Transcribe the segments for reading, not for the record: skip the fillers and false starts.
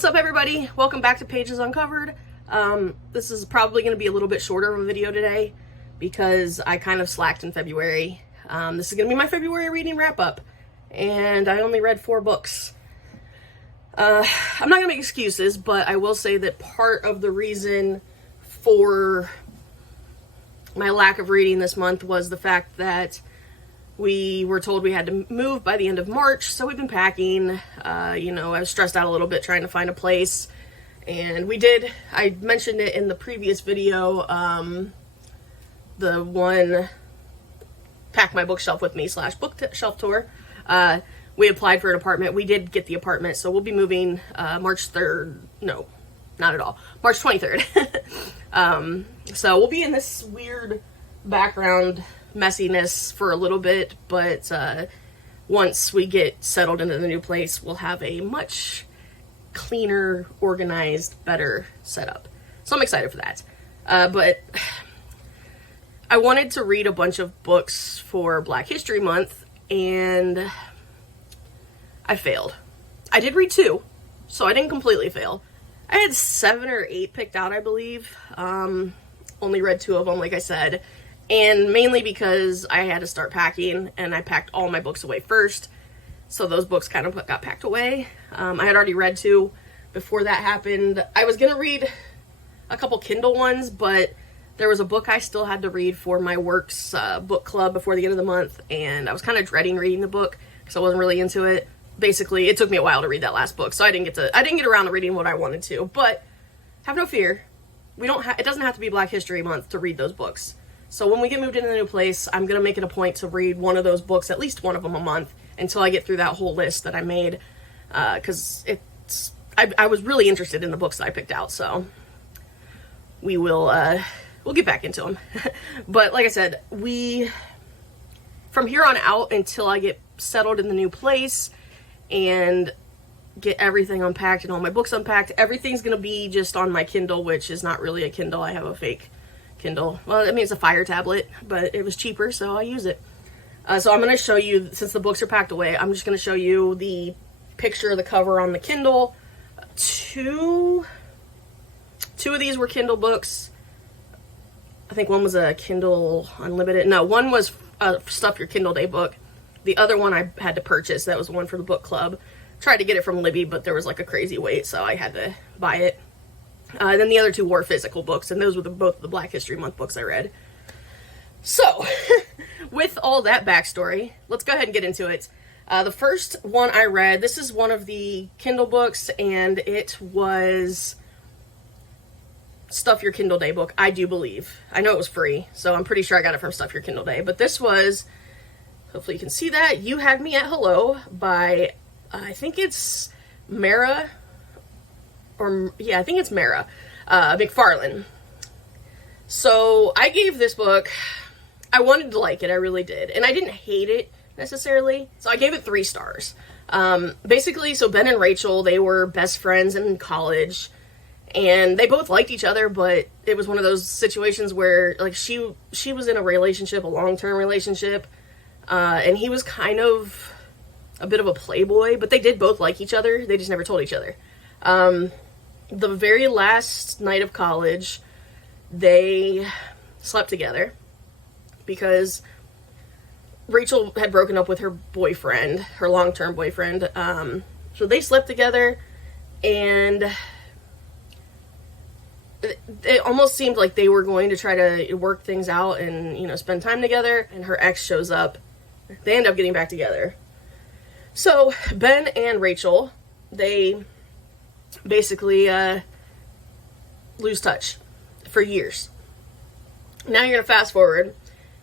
What's up, everybody? Welcome back to Pages Uncovered. This is probably going to be a little bit shorter of a video today because I kind of slacked in February. This is going to be my February reading wrap-up, and I only read 4 books. I'm not going to make excuses, but I will say that part of the reason for my lack of reading this month was the fact that we were told we had to move by the end of March, so we've been packing. I was stressed out a little bit trying to find a place, and we did. I mentioned it in the previous video, the one Pack My Bookshelf With Me / bookshelf tour. We applied for an apartment. We did get the apartment, so we'll be moving March 3rd. No, not at all. March 23rd. So we'll be in this weird background messiness for a little bit, but once we get settled into the new place, we'll have a much cleaner, organized, better setup. So I'm excited for that. But I wanted to read a bunch of books for Black History Month, and I failed. I did read 2, so I didn't completely fail. I had 7 or 8 picked out, I believe. Only read 2 of them, like I said. And mainly because I had to start packing, and I packed all my books away first. So those books kind of got packed away. I had already read 2 before that happened. I was going to read a couple Kindle ones, but there was a book I still had to read for my work's book club before the end of the month. And I was kind of dreading reading the book because I wasn't really into it. Basically, it took me a while to read that last book, so I didn't get around to reading what I wanted to. But have no fear. It doesn't have to be Black History Month to read those books. So when we get moved into the new place, I'm going to make it a point to read one of those books, at least one of them a month, until I get through that whole list that I made, because I was really interested in the books that I picked out, so we'll get back into them. But like I said, from here on out until I get settled in the new place and get everything unpacked and all my books unpacked, everything's going to be just on my Kindle, which is not really a Kindle. I have a fake Kindle. Well, I mean, it's a Fire tablet, but it was cheaper, so I use it. So I'm going to show you, since the books are packed away, I'm just going to show you the picture of the cover on the Kindle. Two of these were Kindle books. I think one was a Kindle Unlimited. No, one was a Stuff Your Kindle Day book. The other one I had to purchase. That was the one for the book club. Tried to get it from Libby, but there was like a crazy wait, so I had to buy it. Then the other 2 were physical books, and those were both the Black History Month books I read. So, with all that backstory, let's go ahead and get into it. The first one I read, this is one of the Kindle books, and it was Stuff Your Kindle Day book, I do believe. I know it was free, so I'm pretty sure I got it from Stuff Your Kindle Day. But this was, hopefully you can see that, You Had Me at Hello by, I think it's Mara, I think it's Mara McFarlane. So I gave this book, I wanted to like it, I really did. And I didn't hate it necessarily, so I gave it 3 stars. Basically, so Ben and Rachel, they were best friends in college, and they both liked each other, but it was one of those situations where, like, she was in a relationship, a long-term relationship, and he was kind of a bit of a playboy, but they did both like each other, they just never told each other. The very last night of college, they slept together because Rachel had broken up with her boyfriend, her long-term boyfriend. So they slept together, and it almost seemed like they were going to try to work things out and, spend time together, and her ex shows up. They end up getting back together. So Ben and Rachel, they basically lose touch for years. Now you're gonna fast forward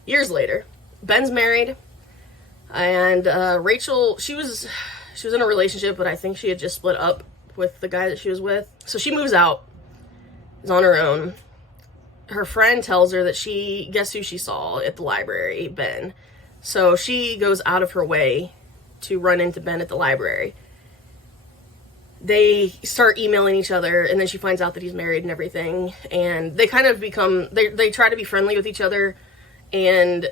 years later. Ben's married, and Rachel, she was in a relationship, but I think she had just split up with the guy that she was with. So she moves out, is on her own. Her friend tells her that guess who she saw at the library? Ben. So she goes out of her way to run into Ben at the library. They start emailing each other, and then she finds out that he's married and everything, and they kind of become, they try to be friendly with each other, and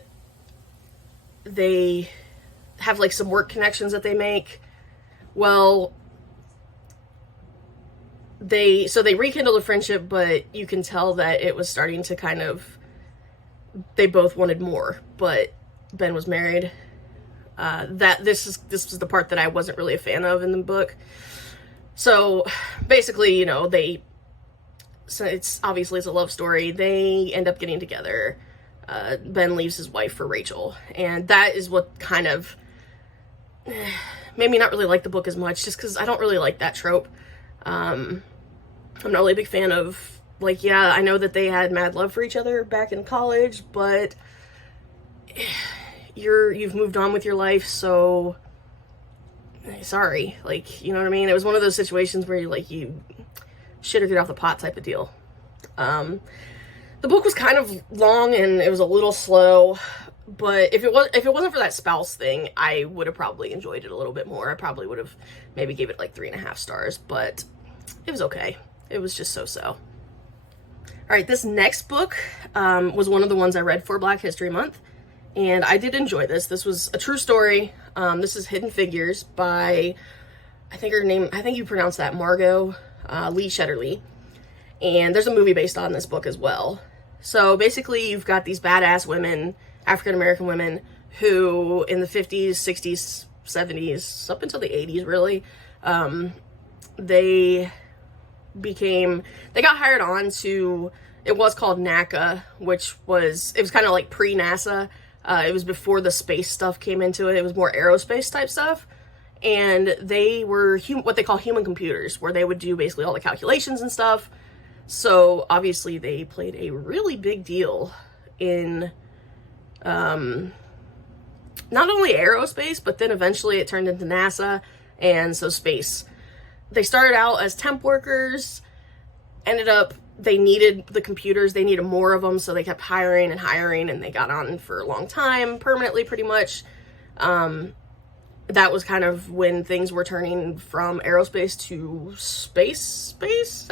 they have like some work connections that they make. Well, they rekindled a friendship, but you can tell that it was starting to kind of, they both wanted more, but Ben was married. This was the part that I wasn't really a fan of in the book. So basically, you know, so it's obviously it's a love story. They end up getting together. Ben leaves his wife for Rachel, and that is what kind of made me not really like the book as much, just because I don't really like that trope. I'm not really a big fan of, like, yeah, I know that they had mad love for each other back in college, but you've moved on with your life, so sorry, like, you know what I mean? It was one of those situations where you shit or get off the pot type of deal. The book was kind of long and it was a little slow, but if it wasn't for that spouse thing, I would have probably enjoyed it a little bit more. I probably would have maybe gave it like 3.5 stars, but it was okay. It was just so-so. All right, this next book was one of the ones I read for Black History Month, and I did enjoy this. This was a true story. This is Hidden Figures by, I think you pronounce that, Margot Lee Shetterly. And there's a movie based on this book as well. So basically you've got these badass women, African-American women, who in the 50s, 60s, 70s, up until the 80s really, they got hired on to, it was called NACA, which was kind of like pre-NASA. It was before the space stuff came into it. It was more aerospace type stuff. And they were what they call human computers, where they would do basically all the calculations and stuff. So obviously they played a really big deal in not only aerospace, but then eventually it turned into NASA, and so space. They started out as temp workers, ended up, they needed the computers, they needed more of them, so they kept hiring and hiring, and they got on for a long time, permanently pretty much. That was kind of when things were turning from aerospace to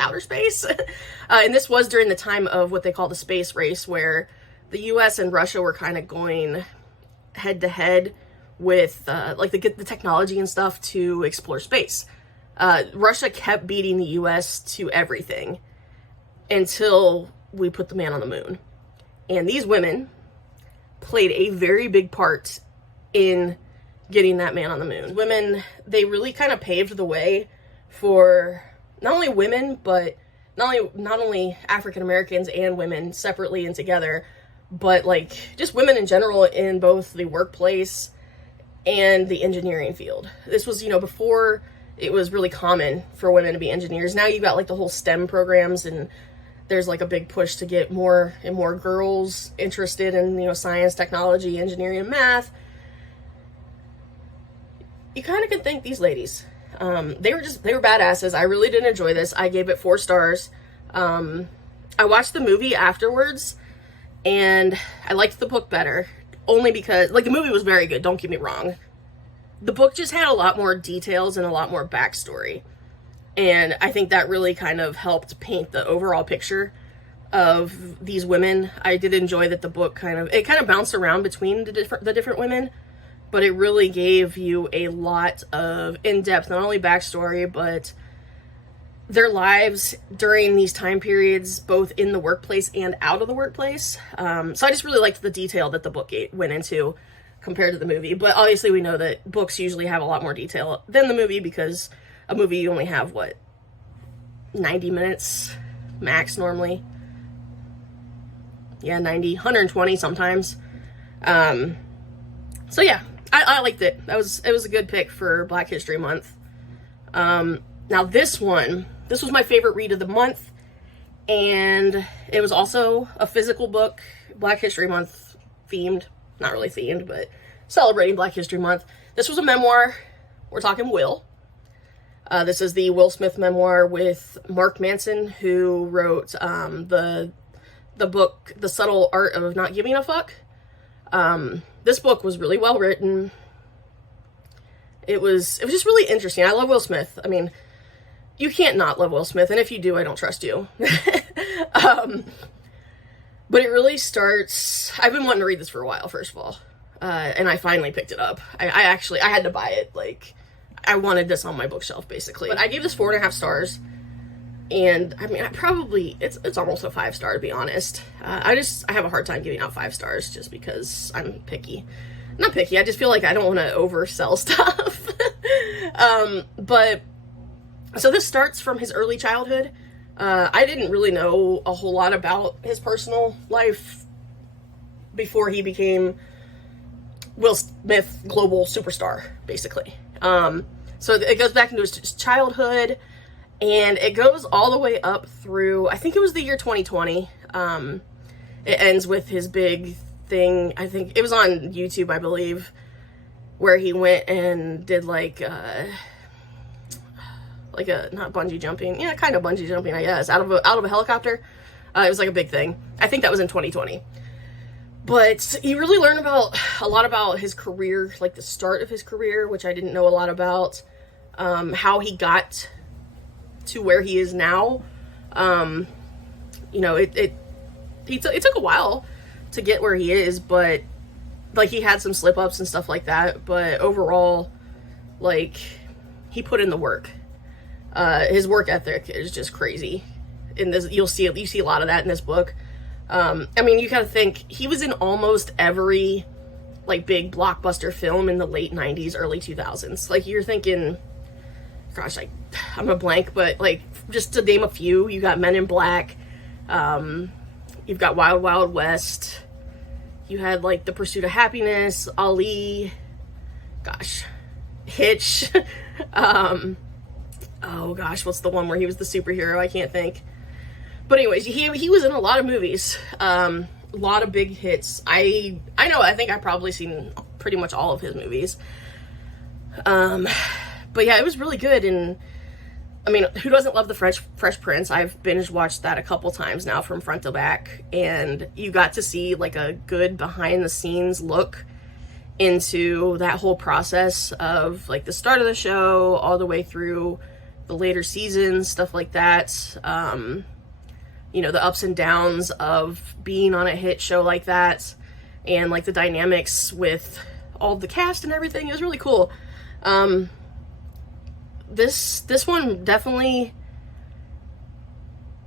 outer space. And this was during the time of what they call the space race, where the US and Russia were kind of going head to head with like the technology and stuff to explore space. Russia kept beating the US to everything until we put the man on the moon. And these women played a very big part in getting that man on the moon. Women, they really kind of paved the way for not only women, but not only African Americans and women separately and together, but like just women in general in both the workplace and the engineering field. This was, you know, before it was really common for women to be engineers. Now you've got like the whole STEM programs, and there's like a big push to get more and more girls interested in, you know, science, technology, engineering, and math. You kind of could thank these ladies. They were badasses. I really did enjoy this. I gave it 4 stars. I watched the movie afterwards, and I liked the book better, only because, like, the movie was very good, don't get me wrong. The book just had a lot more details and a lot more backstory, and I think that really kind of helped paint the overall picture of these women. I did enjoy that the book kind of bounced around between the different women, but it really gave you a lot of in-depth, not only backstory, but their lives during these time periods, both in the workplace and out of the workplace. So I just really liked the detail that the book went into compared to the movie. But obviously we know that books usually have a lot more detail than the movie, because a movie you only have, 90 minutes max normally? Yeah, 90, 120 sometimes. So yeah. I liked it. It was a good pick for Black History Month. Now this was my favorite read of the month, and it was also a physical book, Black History Month themed. Not really themed, but celebrating Black History Month. This was a memoir. We're talking Will. This is the Will Smith memoir with Mark Manson, who wrote the book, The Subtle Art of Not Giving a Fuck. This book was really well written. It was just really interesting. I love Will Smith. I mean, you can't not love Will Smith, and if you do, I don't trust you. But it really starts, I've been wanting to read this for a while, first of all, and I finally picked it up. I had to buy it. Like, I wanted this on my bookshelf, basically. But I gave this 4.5 stars. And I mean, it's almost a 5-star, to be honest. I have a hard time giving out 5 stars just because I'm picky. Not picky, I just feel like I don't want to oversell stuff. But so this starts from his early childhood. I didn't really know a whole lot about his personal life before he became Will Smith global superstar, basically. So it goes back into his childhood, and it goes all the way up through, I think it was the year 2020. It ends with his big thing. I think it was on YouTube, I believe, where he went and did like a not bungee jumping, yeah, kind of bungee jumping, I guess, out of a helicopter. It was like a big thing. I think that was in 2020. But you really learn a lot about his career, like the start of his career, which I didn't know a lot about. How he got to where he is now. You know, it took a while to get where he is, but like he had some slip ups and stuff like that. But overall, like, he put in the work. His work ethic is just crazy. In this, you see a lot of that in this book. I mean, you kind of think he was in almost every like big blockbuster film in the late 90s, early 2000s. Like, you're thinking, gosh, I'm gonna blank, but like, just to name a few, you got Men in Black, you've got Wild Wild West, you had like The Pursuit of Happiness, Ali, gosh, Hitch, oh gosh, what's the one where he was the superhero? I can't think. But anyways, he was in a lot of movies, a lot of big hits. I think I've probably seen pretty much all of his movies. But yeah, it was really good. And I mean, who doesn't love the Fresh Prince? I've binge watched that a couple times now from front to back, and you got to see like a good behind the scenes look into that whole process of like the start of the show all the way through the later seasons, stuff like that. You know, the ups and downs of being on a hit show like that, and like the dynamics with all the cast and everything. It was really cool. This one definitely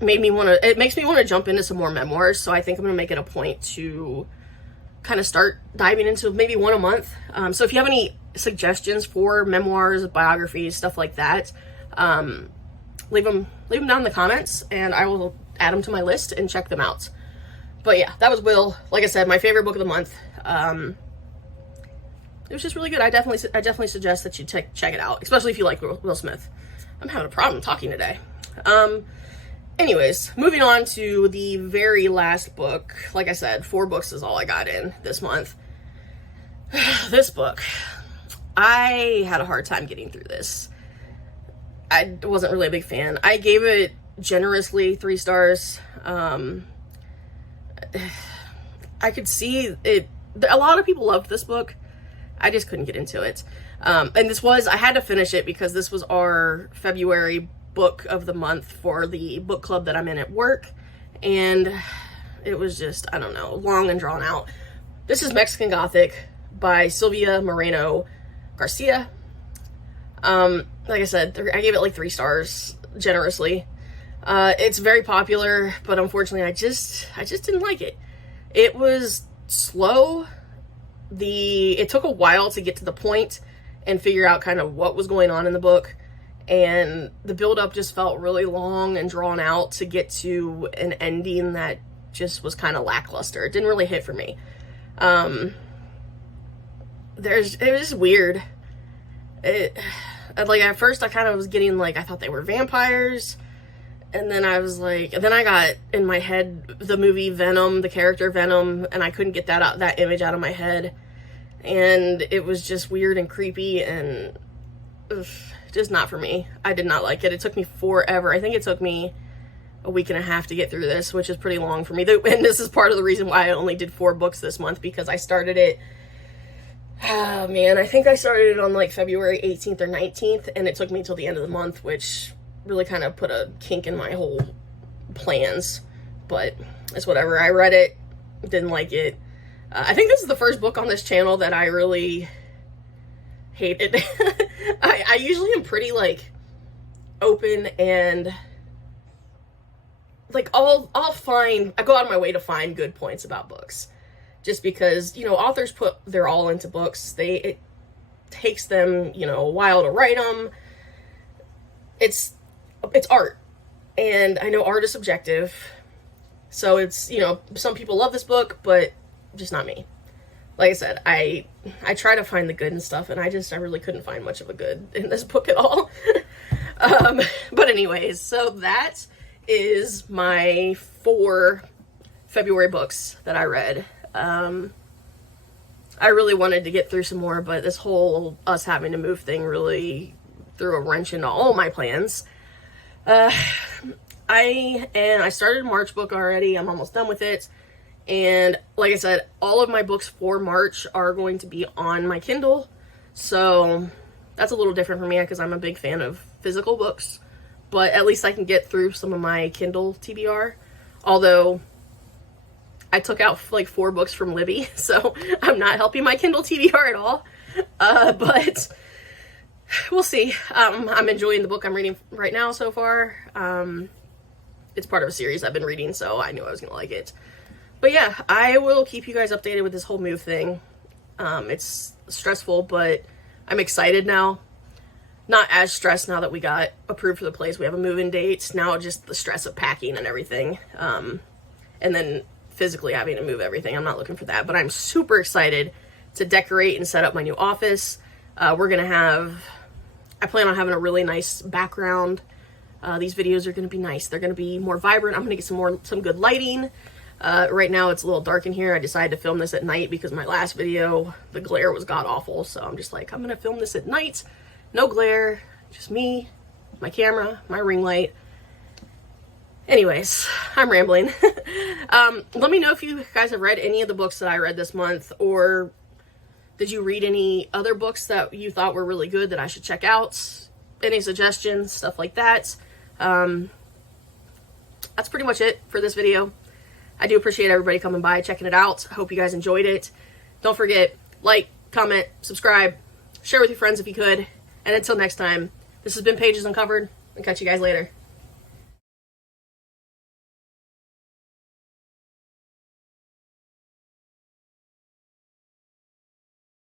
makes me want to jump into some more memoirs. So I think I'm going to make it a point to kind of start diving into maybe one a month. So if you have any suggestions for memoirs, biographies, stuff like that, leave them down in the comments, and I will add them to my list and check them out. But yeah, that was Will. Like I said, my favorite book of the month. It was just really good. I definitely suggest that you check it out, especially if you like Will Smith. I'm having a problem talking today. Anyways, moving on to the very last book. Like I said, 4 books is all I got in this month. This book, I had a hard time getting through this. I wasn't really a big fan. I gave it generously 3 stars. I could see it. A lot of people loved this book. I just couldn't get into it. And I had to finish it because this was our February book of the month for the book club that I'm in at work. And it was just, I don't know, long and drawn out. This is Mexican Gothic by Silvia Moreno Garcia. Like I said, I gave it like 3 stars generously. It's very popular, but unfortunately I just didn't like it. It was slow. It took a while to get to the point and figure out kind of what was going on in the book, and the build-up just felt really long and drawn out to get to an ending that just was kind of lackluster. It didn't really hit for me. It was just weird. Like, at first I kind of was getting like, I thought they were vampires, and then I was like, then I got in my head the movie Venom, the character Venom, and I couldn't get that image out of my head. And it was just weird and creepy, and just not for me. I did not like it. It took me forever. I think it took me a week and a half to get through this, which is pretty long for me. And this is part of the reason why I only did 4 books this month, because I started it, oh man, I think I started it on like February 18th or 19th, and it took me till the end of the month, which really kind of put a kink in my whole plans. But it's whatever. I read it, didn't like it. I think this is the first book on this channel that I really hated. I usually am pretty like open and like, I'll find, I go out of my way to find good points about books. Just because, you know, authors put their all into books. It takes them, you know, a while to write them. It's art. And I know art is subjective. So it's, you know, some people love this book, but just not me. Like I said, I try to find the good and stuff, and I really couldn't find much of a good in this book at all. But anyways, so that is my 4 February books that I read. I really wanted to get through some more, but this whole us having to move thing really threw a wrench into all my plans. I started March book already. I'm almost done with it. And like I said, all of my books for March are going to be on my Kindle. So that's a little different for me because I'm a big fan of physical books. But at least I can get through some of my Kindle TBR. Although I took out like 4 books from Libby, so I'm not helping my Kindle TBR at all. But we'll see. I'm enjoying the book I'm reading right now so far. It's part of a series I've been reading, so I knew I was going to like it. But yeah, I will keep you guys updated with this whole move thing. It's stressful, but I'm excited now. Not as stressed now that we got approved for the place. We have a move-in date. Now just the stress of packing and everything. And then physically having to move everything. I'm not looking for that, but I'm super excited to decorate and set up my new office. I plan on having a really nice background. These videos are going to be nice. They're going to be more vibrant. I'm going to get some good lighting. Right now it's a little dark in here. I decided to film this at night because my last video, the glare was god awful. So I'm just like, I'm going to film this at night. No glare, just me, my camera, my ring light. Anyways, I'm rambling. Let me know if you guys have read any of the books that I read this month, or did you read any other books that you thought were really good that I should check out? Any suggestions, stuff like that. That's pretty much it for this video. I do appreciate everybody coming by, checking it out. Hope you guys enjoyed it. Don't forget, like, comment, subscribe, share with your friends if you could. And until next time, this has been Pages Uncovered. I'll catch you guys later.